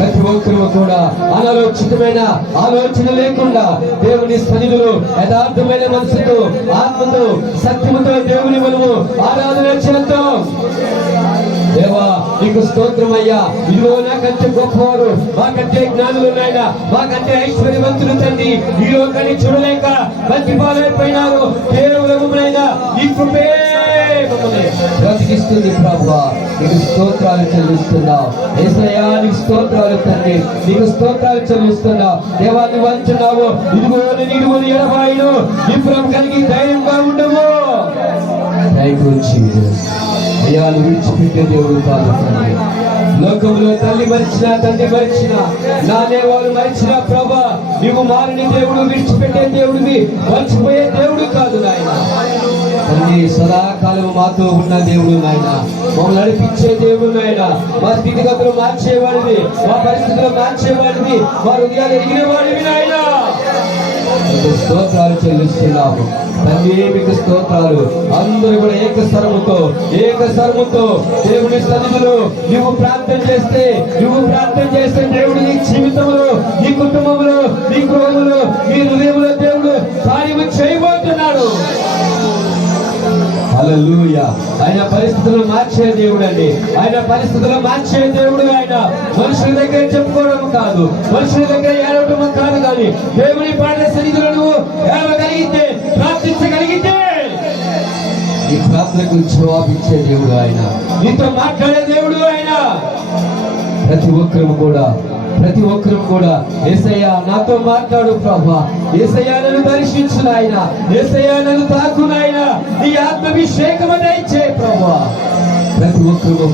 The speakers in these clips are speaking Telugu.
ప్రతి ఒక్కరు కూడా అనాలోచితమైన ఆలోచన లేకుండా దేవుని సన్నిధిలో యథార్థమైన మనసుతో, ఆత్మతో, సత్యముతో దేవుని మనము ఆరాధన చేద్దాం. దేవా నీకు స్తోత్రమయ్యా. ఇదిగో నాకంటే గొప్పవారు, మాకంటే జ్ఞానులు నాయన, మాకంటే ఐశ్వర్యవంతులు తండ్రి ఈ లోకాన్ని చూడలేక బతిపాలైపోయినారు. కేవలమునైనా నీ కృపే మమ్మల్ని బ్రతికిస్తుంది. ప్రభువా నీకు స్తోత్రాలు చెల్లిస్తున్నావు. యేసయ్యా నీకు స్తోత్రాలు తండ్రి, నీకు స్తోత్రాలు చెల్లిస్తున్నావు. దేవాన్ని వంచున్నావు. ఇదిగో నిలువని ఎడబాయిను విప్రం కలిగి ధైర్యంగా ఉండము. Thank you Jesus. అయ్యా నువ్వు విడిచిపెట్టే దేవుడు కాదు తండ్రి. లోకంలో తల్లి మరిచిన, తండ్రి మరిచిన, నానే వాళ్ళు మరిచిన ప్రభా నీవు మారని దేవుడు, విడిచిపెట్టే దేవుడివి, మర్చిపోయే దేవుడు కాదు నాయన. తండ్రి సదాకాలం మాతో ఉన్న దేవుడు నాయన, మమ్మల్ని నడిపించే దేవుడు నాయన, మా స్థితిగతులు మార్చేవాడివి, మా పరిస్థితులు మార్చేవాడివి, మా హృదయాలు ఎరిగిన వాడివి నాయన. స్తోత్రాలు చెల్లిస్తున్నాము తండ్రి, మీకు స్తోత్రాలు. అందరూ కూడా ఏకస్వరముతో దేవుని సన్నిధిలో నువ్వు ప్రార్థన చేస్తే దేవుడు నీ జీవితంలో, నీ కుటుంబంలో, నీ గృహంలో, నీ హృదయంలో దేవుడు కార్యము చేయబోతున్నాడు. హల్లెలూయా. ఆయన పరిస్థితులు మార్చే దేవుడు అండి. ఆయన పరిస్థితులు మార్చే దేవుడు. ఆయన మనుషుల దగ్గర చెప్పుకోవడం కాదు, మనుషుల దగ్గర ఏడవడం కాదు, కానీ దేవుని పాడిన సన్నిధిలో నువ్వు ఏడవగలిగితే, ప్రార్థించగలిగితే ఈ ప్రార్థనకు జవాబిచ్చే దేవుడు ఆయన, నీతో మాట్లాడే దేవుడు ఆయన. ప్రతి ఒక్కరు కూడా యేసయ్యా నాతో మాట్లాడు ప్రభా, యేసయ్యా నన్ను దర్శించు నాయన, యేసయ్యా నన్ను తాకు నాయన, నీ ఆత్మాభిషేకం దయచే ప్రభా. ప్రతి ఒక్కరు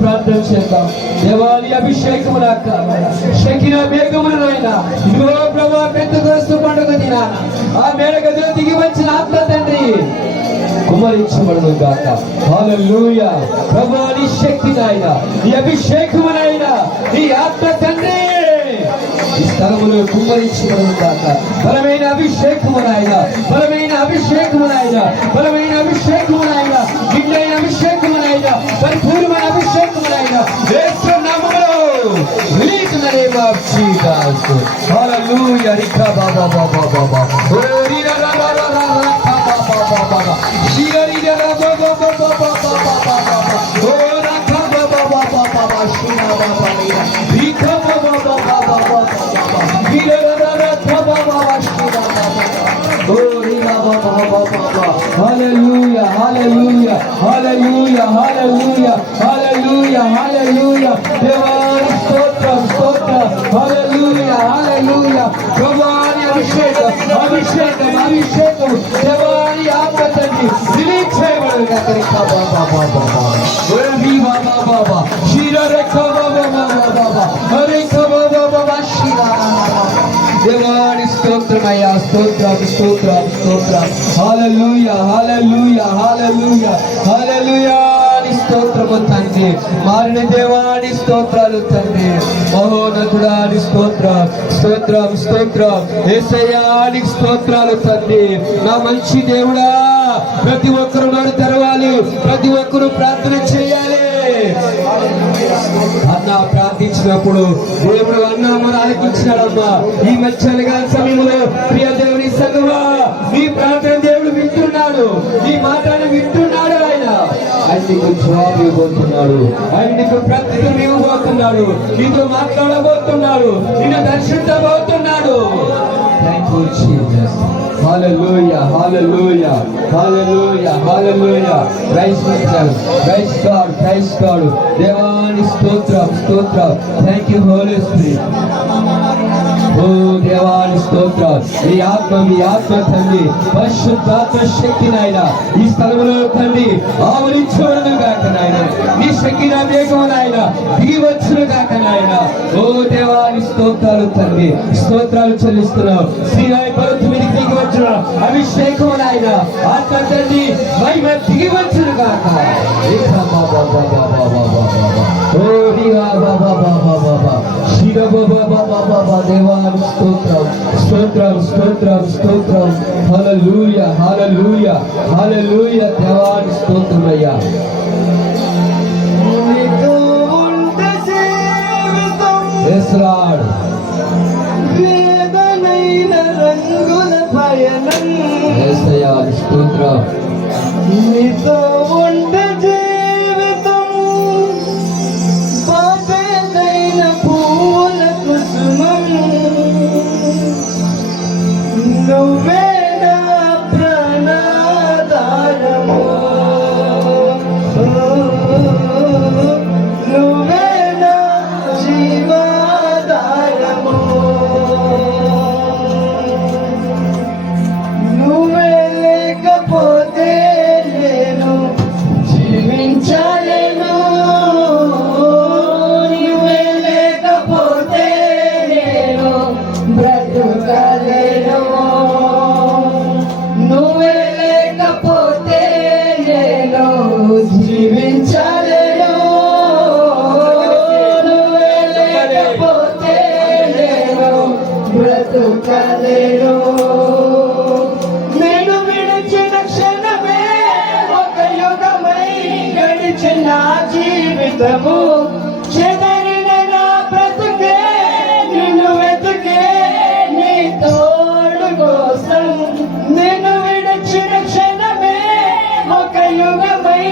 ప్రార్థన చేద్దాం. దేవాని అభిషేకము నాకు కావాలి, శకిన మేఘములు నాయన. ఇదిగో ప్రభా పెద్దదస్తు పండుగ దినాన ఆ మేడగదిలో దిగి వచ్చిన ఆత్మ తండ్రి కుమరించబడను గాక. హల్లెలూయా. ప్రభువా నీ శక్తి నాయన, నీ అభిషేకము నాయన, నీ ఆత్మ తండ్రి ఈ స్థలములో కుమ్మరించబడను గాక. బలమైన అభిషేకము నాయన, బలమైన అభిషేకము నాయన, బలమైన అభిషేకము నాయన, నిండైన అభిషేకము నాయన, పరిపూర్ణమైన అభిషేకము నాయన. యేసు నామములో release in the name of Jesus. Hallelujah. రికా బాబా బాబా బాబా ఓ రిరా రా రా రా రా బాబా బాబా రిరా రిరా బాబా బాబా బాబా బాబా ఓ రా బాబా బాబా బాబా షినా బాబా రికా బాబా బాబా బాబా రిరా రా రా బాబా బాబా షినా బాబా ఓ రిరా బాబా బాబా. హల్లెలూయా హల్లెలూయా హల్లెలూయా హల్లెలూయా హల్లెలూయా హల్లెలూయా. దేవాని స్తోత్రం స్తోత్రం. హల్లెలూయా హల్లెలూయా. ప్రభువాని అభిషేకం అభిషేకం అభిషేకం. దేవాని ఆత్మ తండ్రి రిలీజ్ చేయబడను గాక. రికా బాబా బాబా ఓ రివా బాబా బాబా షిరా రికా బాబా బాబా బాబా రికా బాబా బాబా షిరా. దేవాని స్తోత్రమయ్యా, స్తోత్రం స్తోత్రం స్తోత్రం. హల్లెలూయా హల్లెలూయా హల్లెలూయా హల్లెలూయా. స్తోత్రము తండ్రి, మారిన దేవాని స్తోత్రాలు తండ్రి, మహోన్నతుడాని స్తోత్రం స్తోత్రం స్తోత్రం. యేసయ్యాని స్తోత్రాలు తండ్రి. నా మంచి దేవుడా, ప్రతి ఒక్కరు నోరు తెరవాలి, ప్రతి ఒక్కరు ప్రార్థన చేయాలి. అన్న ప్రార్థించినప్పుడు దేవుడు అన్న మన ఆలకించినాడమ్మా. ఈ మధ్యాహ్న సమయంలో ప్రియ దేవుని సంగమా, నీ ప్రార్థన దేవుడు వింటున్నాడు, నీ మాటను వింటున్నాడు. ఆయన నీకు జవాబు ఇవ్వబోతున్నాడు, ఆయన నీకు ప్రత్యుత్తరం ఇవ్వబోతున్నాడు, నీతో మాట్లాడబోతున్నాడు, నిన్ను దర్శించబోతున్నాడు. Thank you Jesus. Hallelujah hallelujah hallelujah hallelujah. Praise God praise God. దేవాని స్తోత్రం స్తోత్రం. Thank you holy spirit. ఓ దేవాని స్తోత్రం. మీ ఆత్మ తండ్రి పరిశుద్ధాత్మ శక్తి నాయన ఈ స్థలంలో తండ్రి ఆవరించబడును గాక నాయన. నీ శక్తి నా వేగము నాయన దిగివచ్చును గాక నాయన. ఓ దేవాని స్తోత్రాలు తండ్రి, స్తోత్రాలు చెల్లిస్తున్నావు. శ్రీరాయ పర్వతం మీదకి దిగి వచ్చిన అభిషేకము నాయన, ఆత్మ తండ్రి మహిమ దిగివచ్చును గాక. ఓ రివా బాబా బాబా బాబా శిరా బాబా బాబా బాబా. దేవాని స్తోత్రం స్తోత్రం స్తోత్రం స్తోత్రం. హల్లెలూయా హల్లెలూయా హల్లెలూయా. దేవాని స్తోత్రమయ్యా. నీతో ఉంటే లార్డ్. వేదనైన రంగుల పయనం యేసయ్యా స్తోత్రం. నీతో ఉండే జీవితం పాతదైన పూల కుసుమం నువ్వే నా ప్రాణాధారము నువ్వే నా జీవాధారము నువ్వే లేకపోతే నేను జీవించలేను నువ్వే లేకపోతే నేను బ్రతుకలేను నువ్వే లేకపోతే నేను జీవించలేను నువ్వే లేకపోతే నేను బ్రతుకలేను నేను విడిచిన క్షణమే ఒక యుగమై గడిచిన జీవితము చెదరిన నా బ్రతుకే నిన్ను వెతుకే నీ తోడు కోసం నేను విడిచిన క్షణమే ఒక యుగమై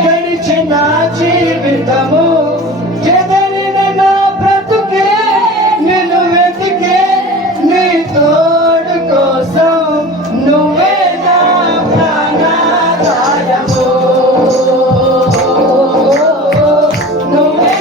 గడిచిన జీవితము చెదరిన నా బ్రతుకే నిన్ను వెతికే నీ తోడు కోసం నువ్వే నా ప్రాణాధారము నువ్వే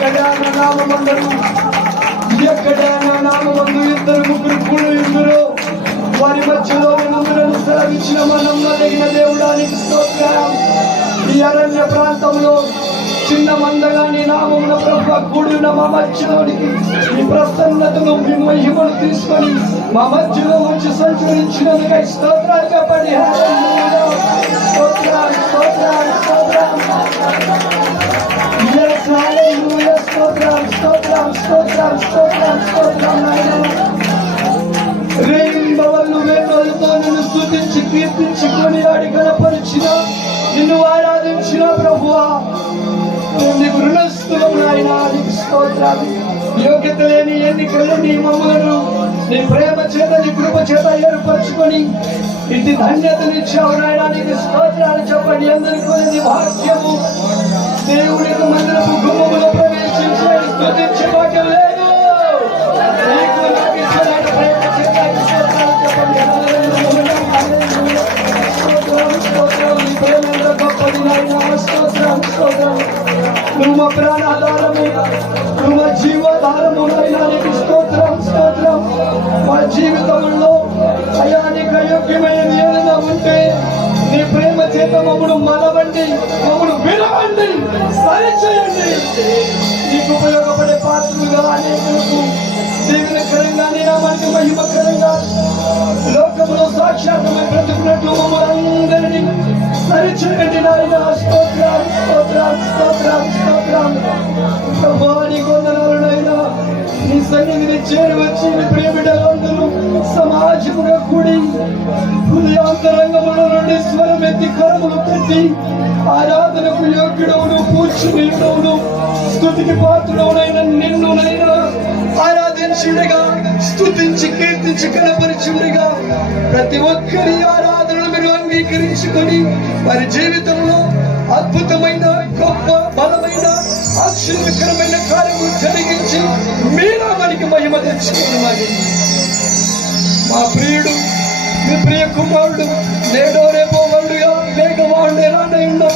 ఎక్కడ నా నామమందరు ఎక్కడ నా నామమందు ఇద్దరు ముగ్గురు కూడు ఇద్దరు వారి మధ్యలో నందులను సెలవిచ్చిన మనం నలిగిన దేవుడానికి స్తోత్రం. ఈ అరణ్య ప్రాంతంలో చిన్న మందగా నీ నామమున ప్రభు కూడిన మా మధ్యలోనికి నీ ప్రసన్నతను మీ మహిమను తీసుకొని మా మధ్యలో వచ్చి సంచరించినందుకై స్తోత్రాలు చెప్పండి. హల్లెలూయా. స్తోత్రం స్తోత్రం స్తోత్రం. Yes, hallelujah. స్తోత్రం స్తోత్రం స్తోత్రం స్తోత్రం స్తోత్రం నాయనా. రేయింబవళ్ళు వేణులతో నిన్ను స్తుతించి కీర్తించి కొనియాడి గణపరిచిన నిన్ను ఆరాధించిన ప్రభువా నీకు రుణస్థులం నాయనా. నీకు స్తోత్రాలు. యోగ్యత లేని ఎన్నికలు నీ మమ్మలను నీ ప్రేమ చేత నీ కృప చేత ఏర్పరచుకొని ఇంటి ధన్యతనిచ్చావు నాయనా. నీకు స్తోత్రాలు చెప్పండి. అందరికీ భాగ్యము దేవుడికి మందిరపు గుమ్మములో ప్రవేశించే స్తుతించే భాగ్యం లేదు. నీకు నాకు ఇష్టమైన ప్రేమ చేత స్తోత్రాలు చెప్పండి. హల్లెలూయా, హల్లెలూయా. స్తోత్రం స్తోత్రం. నీ ప్రేమ ఎంత గొప్పది నాయనా. స్తోత్రం స్తోత్రం. నువ్వు మా ప్రాణాధారము, నువ్వు మా జీవాధారము నాయనా. నీకు స్తోత్రం స్తోత్రం. మా జీవితంలో అయా నీకు అయోగ్యమైనది ఏదైనా ఉంటే నీ ప్రేమ చేత మమ్మను మనవండి, మమ్మను వినవండి, సరిచేయండి. నీకు ఉపయోగపడే పాత్రలుగా అనేకులకు దీవెనకరంగా నీ నామానికి మహిమకరంగా లోకంలో సాక్షాత్మై బ్రతుకున్నట్లు మమ్మల్ని అందరినీ సరిచేయండి నాయన. స్తోత్రం స్తోత్రం స్తోత్రం స్తోత్రం. ప్రభువా నీకు వందనాలు నాయనా. నీ సన్నిధిని చేరి వచ్చి నీ ప్రియబిడ్డలందరూ సమాజముగా కూడి హృదయాంతరంగముల నుండి స్వరం ఎత్తి కరములు పెట్టి ఆరాధనకు యోగ్యుడవును, పూజనీయుడవును, స్తుతికి పాత్రుడవునైన నిన్నునైనా ఆరాధించుడిగా, స్తుతించి కీర్తించి కనపరిచుడిగా ప్రతి ఒక్కరి ఆరాధనను మీరు అంగీకరించుకొని వారి జీవితంలో అద్భుతమైన గొప్ప బలమైన ఆశ్చర్యకరమైన కార్యము జరిగించి మీరా మనకి మహిమ తెచ్చుకున్నది. మా ప్రియుడు మీ ప్రియ కుమారుడు నేడో రేపో వరుడుగా వేగవాడు ఎలానైనా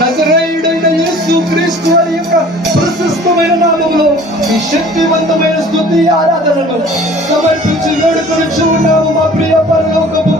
నజరేయుడైన యేసు క్రీస్తు వారి యొక్క ప్రశస్తమైన నామములో ఈ శక్తివంతమైన స్తుతి ఆరాధనలు సమర్పించి వేడుకొనుచు ఉన్నాము మా ప్రియ పరలోకపు